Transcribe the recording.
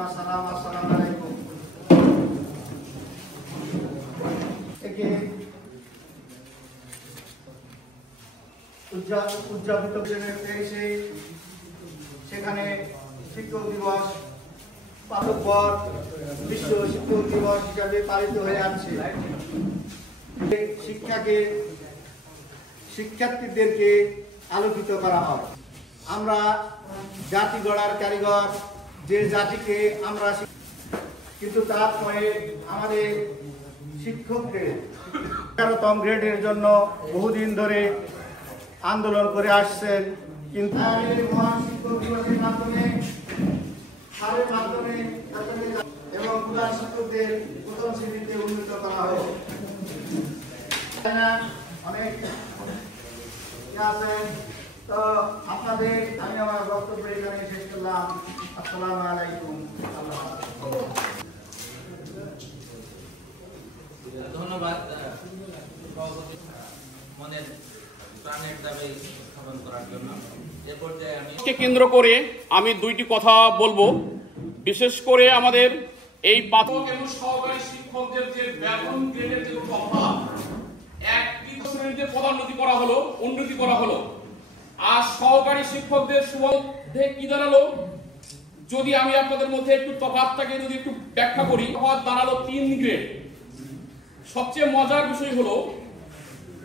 সালাম, আসসালামু আলাইকুম। উদযাপিত সেখানে শিক্ষক দিবস পালকপর বিশ্ব শিক্ষক দিবস হিসাবে পালিত হয়ে আসছে। শিক্ষার্থীদেরকে আলোকিত করা হয়। আমরা জাতি গড়ার কারিগর, যে জাতিকে আমরা, কিন্তু তারপরে আমাদের শিক্ষকদের 11তম গ্রেডের জন্য বহুদিন ধরে আন্দোলন করে আসছেন, কিন্তু মহান শিক্ষক দিবসের মাধ্যমে এবং প্রধান শিক্ষকদের প্রথম শ্রেণীতে উন্নীত করা হয়। অনেক আছেন, তো আপনাদের আমি আমার বক্তব্য এখানে শেষ করলাম। আসসালামু আলাইকুম। ধন্যবাদ মনের প্রাণের দাবি উত্থাপন করার জন্য। এ পর্যায়ে কেন্দ্র করে আমি দুইটি কথা বলবো। বিশেষ করে আমাদের এই প্রাথমিক এবং সহকারী শিক্ষকদের যে বেতন গ্রেডের যে তফাৎ, একটি শ্রেণীতে পদোন্নতি করা হলো, উন্নতি করা হলো, আর সহকারী শিক্ষকদের সুবিধে কি দাঁড়ালো, যদি আমি আপনাদের মধ্যে একটু তফাৎটাকে যদি একটু ব্যাখ্যা করি, তফাৎ দাঁড়ালো 3 গ্রেড। সবচেয়ে মজার বিষয় হলো